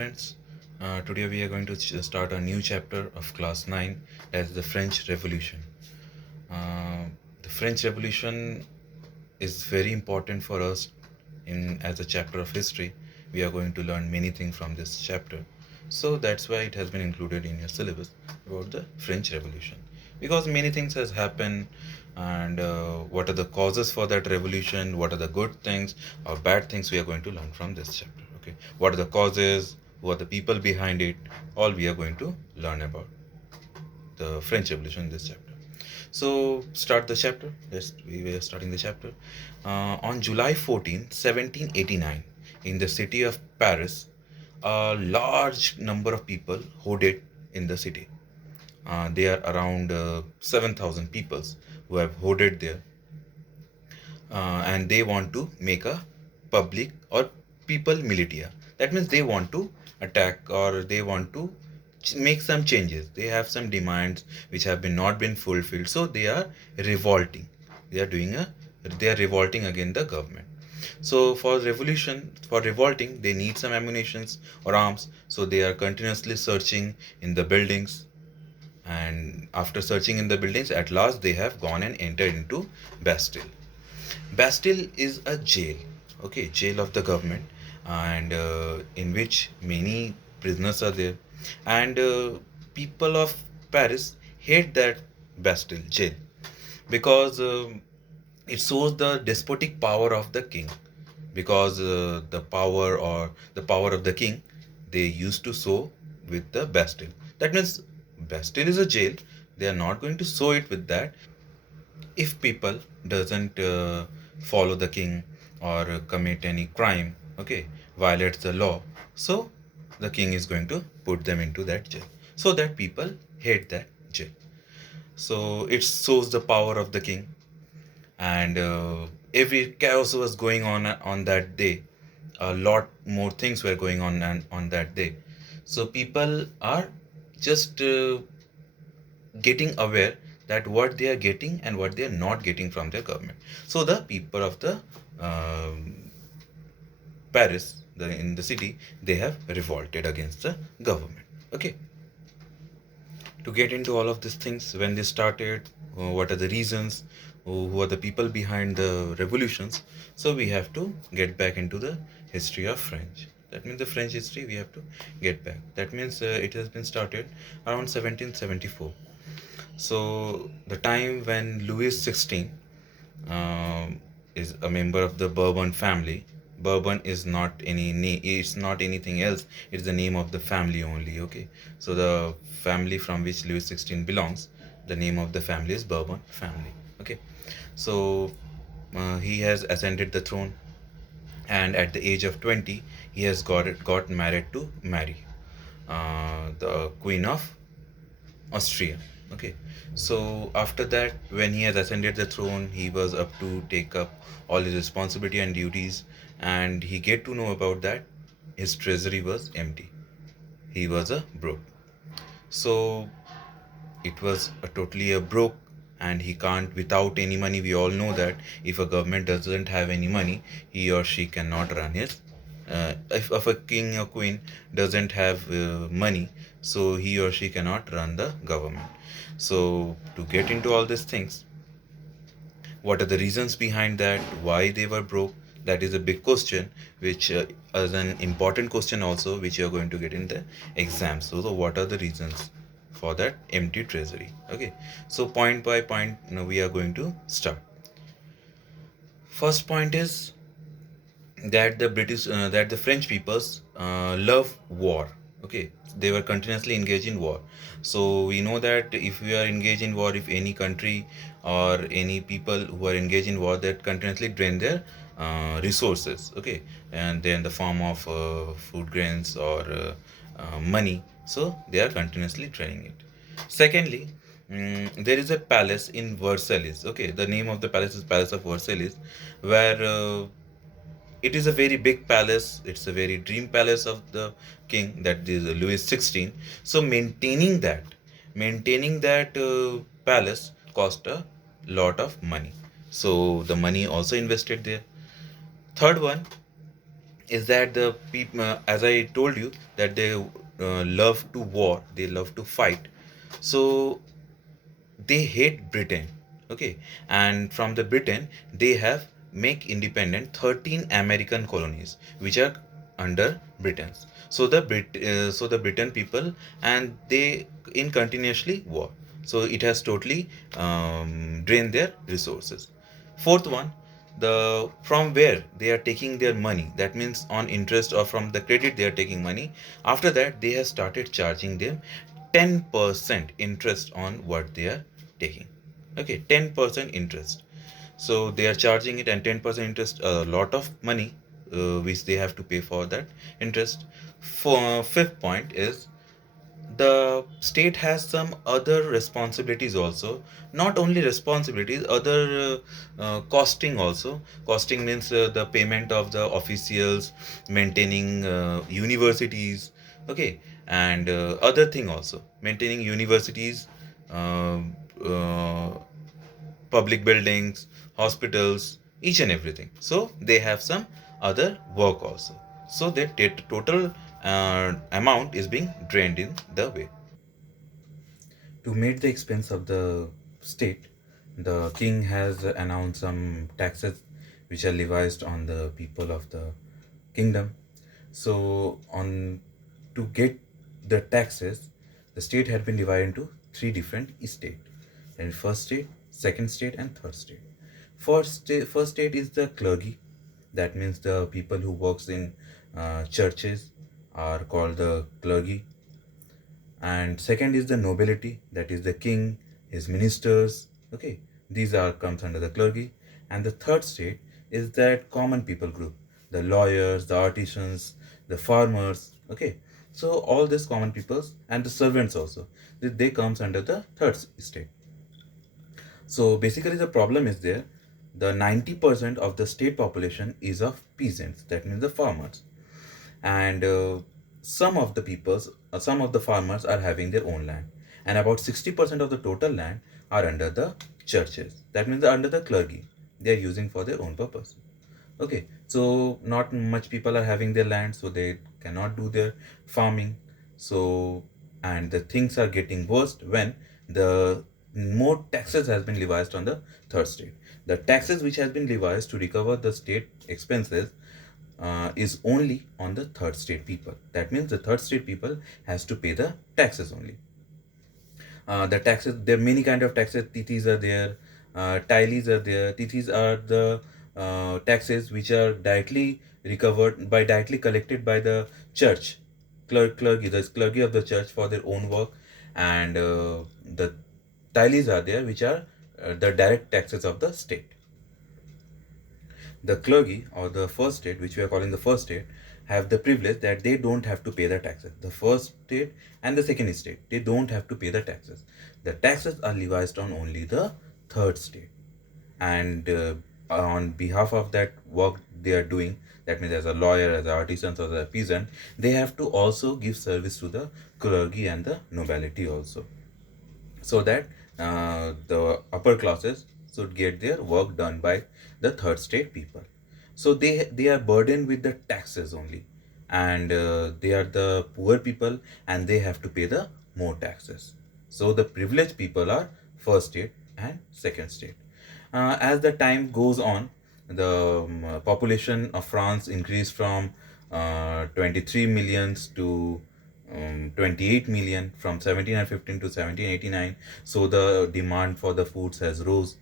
Friends, today we are going to start a new chapter of class 9 as the French Revolution. Uh, the French Revolution is very important for us in as a chapter of history. We are going to learn many things from this chapter. So that's why it has been included in your syllabus about the French Revolution. Because many things has happened and what are the causes for that revolution, what are the good things or bad things we are going to learn from this chapter. Okay, what are the causes, who are the people behind it, all we are going to learn about the French Revolution in this chapter. So start the chapter. Yes, we were starting the chapter. On July 14, 1789, in the city of Paris, a large number of people hoarded in the city. There are around 7,000 people who have hoarded there, and they want to make a public or people militia. That means they want to attack or they want to make some changes. They have some demands which have been not been fulfilled, so they are revolting. They are doing a they are revolting against the government. So for revolution, for revolting, they need some ammunitions or arms. So they are continuously searching in the buildings, and after searching in the buildings, at last they have gone and entered into Bastille. Bastille is a jail, okay, jail of the government, and in which many prisoners are there, and people of Paris hate that Bastille jail because it shows the despotic power of the king. Because the power of the king, they used to show with the Bastille. That means Bastille is a jail. They are not going to show it with that. If people doesn't follow the king or commit any crime, okay, violates the law, so the king is going to put them into that jail, so that people hate that jail. So it shows the power of the king, and every chaos was going on that day. A lot more things were going on that day. So people are just getting aware that what they are getting and what they are not getting from their government. So the people of the Paris, in the city, they have revolted against the government. Okay. To get into all of these things, when they started, what are the reasons, who are the people behind the revolutions. So we have to get back into the history of French. That means the French history we have to get back. That means it has been started around 1774. So the time when Louis XVI is a member of the Bourbon family. Bourbon is not any name. It's not anything else. It's the name of the family only. Okay. So the family from which Louis XVI belongs, the name of the family is Bourbon family. Okay. So he has ascended the throne, and at the age of 20, he has got married to Mary, the Queen of Austria. Okay. So after that, when he has ascended the throne, he was up to take up all his responsibility and duties, and he get to know about that his treasury was empty. He was a broke. So it was a totally a broke, and he can't without any money. We all know that if a government doesn't have any money, he or she cannot run his if a king or queen doesn't have money, so he or she cannot run the government. So to get into all these things, what are the reasons behind that, why they were broke, that is a big question, which is an important question also, which you are going to get in the exam. So what are the reasons for that empty treasury? Okay, so point by point now we are going to start. First point is that the French peoples love war. Okay, they were continuously engaged in war. So we know that if we are engaged in war, if any country or any people who are engaged in war, that continuously drain their resources. Okay, and then the form of food grains or money. So they are continuously draining it. Secondly, there is a palace in Versailles. Okay, the name of the palace is Palace of Versailles, where it is a very big palace. It's a very dream palace of the king, that is Louis XVI. So maintaining that palace cost a lot of money. So the money also invested there. Third one, is that the people, as I told you, that they love to war, they love to fight. So they hate Britain. Okay, and from the Britain they have make independent 13 American colonies which are under Britain's. So the Britain people, and they in continuously war. So it has totally drained their resources. Fourth one, the from where they are taking their money, that means on interest or from the credit they are taking money. After that they have started charging them 10% interest on what they are taking. Okay, 10% interest. So they are charging it, and 10% interest, a lot of money which they have to pay for that interest. For fifth point is, the state has some other responsibilities also. Not only responsibilities, other costing also. Costing means the payment of the officials, maintaining universities. Okay, and other thing also, maintaining universities, uh, uh, public buildings, hospitals, each and everything. So they have some other work also. So the total amount is being drained in the way. To meet the expense of the state, the king has announced some taxes which are levied on the people of the kingdom. So, on to get the taxes, the state had been divided into three different states. And first state, second state, and third state. First state is the clergy. That means the people who works in churches are called the clergy. And second is the nobility, that is the king, his ministers. Okay, these are comes under the clergy. And the third state is that common people group, the lawyers, the artisans, the farmers. Okay, so all these common peoples and the servants also, they comes under the third state. So basically the problem is there, the 90% of the state population is of peasants, that means the farmers. And some of the farmers are having their own land, and about 60% of the total land are under the churches, that means under the clergy, they are using for their own purpose. Okay, so not much people are having their land, so they cannot do their farming. So, and the things are getting worse when the more taxes has been levied on the third state. The taxes which has been levied to recover the state expenses is only on the third state people. That means the third state people has to pay the taxes only. The taxes, there are many kind of taxes. Tithis are there, tiles are there. Tithis are the taxes which are directly recovered by directly collected by the church clergy, the clergy of the church for their own work. And the tiles are there which are the direct taxes of the state. The clergy or the first state, which we are calling the first state, have the privilege that they don't have to pay the taxes. The first state and the second state, they don't have to pay the taxes. The taxes are levied on only the third state. And on behalf of that work they are doing, that means as a lawyer, as an artisan, or as a peasant, they have to also give service to the clergy and the nobility also, so that the upper classes should get their work done by the third state people. So they are burdened with the taxes only, and they are the poor people, and they have to pay the more taxes. So the privileged people are first state and second state. As the time goes on, the population of France increased from 23 millions to 28 million from 1715 to 1789. So the demand for the foods has rose.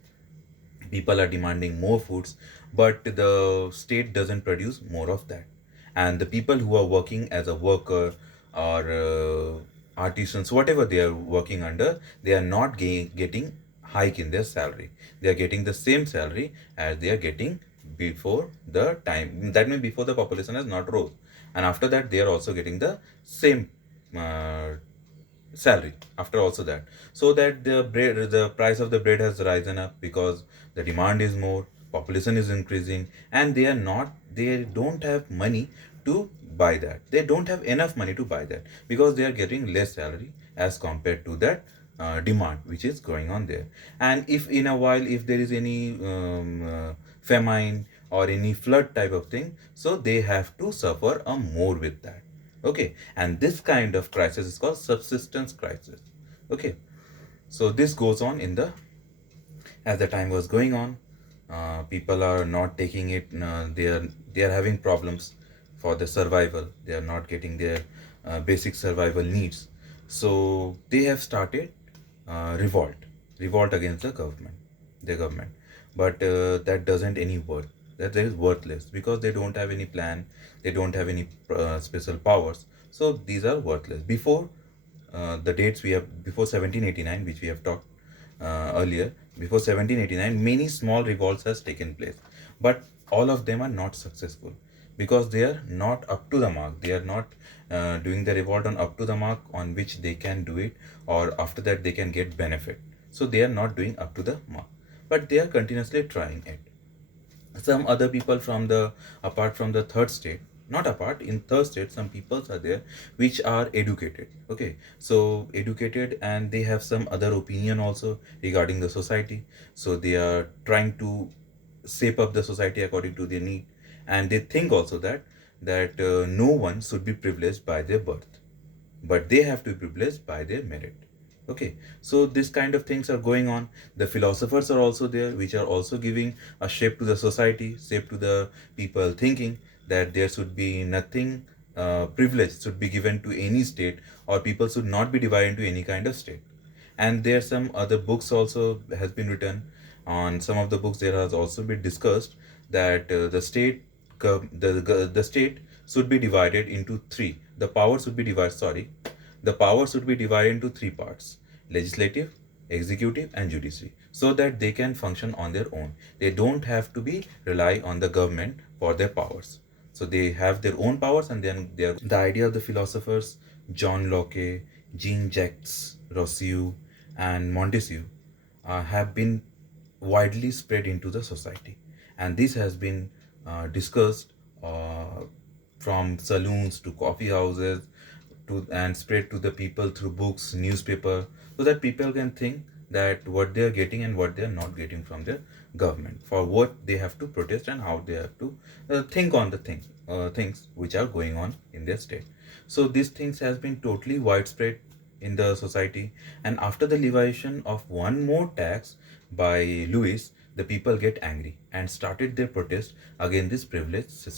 People are demanding more foods, but the state doesn't produce more of that. And the people who are working as a worker or artisans, whatever they are working under, they are not getting hike in their salary. They are getting the same salary as they are getting before the time, that means before the population has not rose. And after that they are also getting the same uh, salary after also that. So that the price of the bread has risen up because the demand is more, population is increasing, and they don't have money to buy that. They don't have enough money to buy that because they are getting less salary as compared to that demand which is going on there. And if in a while, if there is any famine or any flood type of thing, so they have to suffer a more with that. Okay, and this kind of crisis is called subsistence crisis. Okay, so this goes on in the as the time was going on. People are not taking it. They are having problems for the survival. They are not getting their basic survival needs. So they have started revolt against the government. But that doesn't any work. That is worthless because they don't have any plan. They don't have any special powers. So these are worthless. The dates we have before 1789, which we have talked earlier, before 1789, many small revolts has taken place, but all of them are not successful because they are not up to the mark. They are not doing the revolt on up to the mark on which they can do it, or after that they can get benefit. So they are not doing up to the mark, but they are continuously trying it. Some other people from the apart from the third state, not apart, in third state some peoples are there which are educated. Okay, so educated, and they have some other opinion also regarding the society. So they are trying to shape up the society according to their need, and they think also that no one should be privileged by their birth, but they have to be privileged by their merit. Okay, so this kind of things are going on. The philosophers are also there, which are also giving a shape to the society, shape to the people, thinking that there should be nothing privilege should be given to any state, or people should not be divided into any kind of state. And there some other books also has been written. On some of the books there has also been discussed that the state should be divided into three. The power should be divided into three parts: legislative, executive, and judiciary, so that they can function on their own. They don't have to be rely on the government for their powers. So they have their own powers, and then the idea of the philosophers John Locke, Jean Jacques Rousseau, and Montesquieu have been widely spread into the society, and this has been discussed from saloons to coffee houses to and spread to the people through books, newspaper, so that people can think that what they are getting and what they are not getting from their government, for what they have to protest and how they have to think on the things which are going on in their state. So these things has been totally widespread in the society, and after the leviation of one more tax by Louis, the people get angry and started their protest against this privilege system.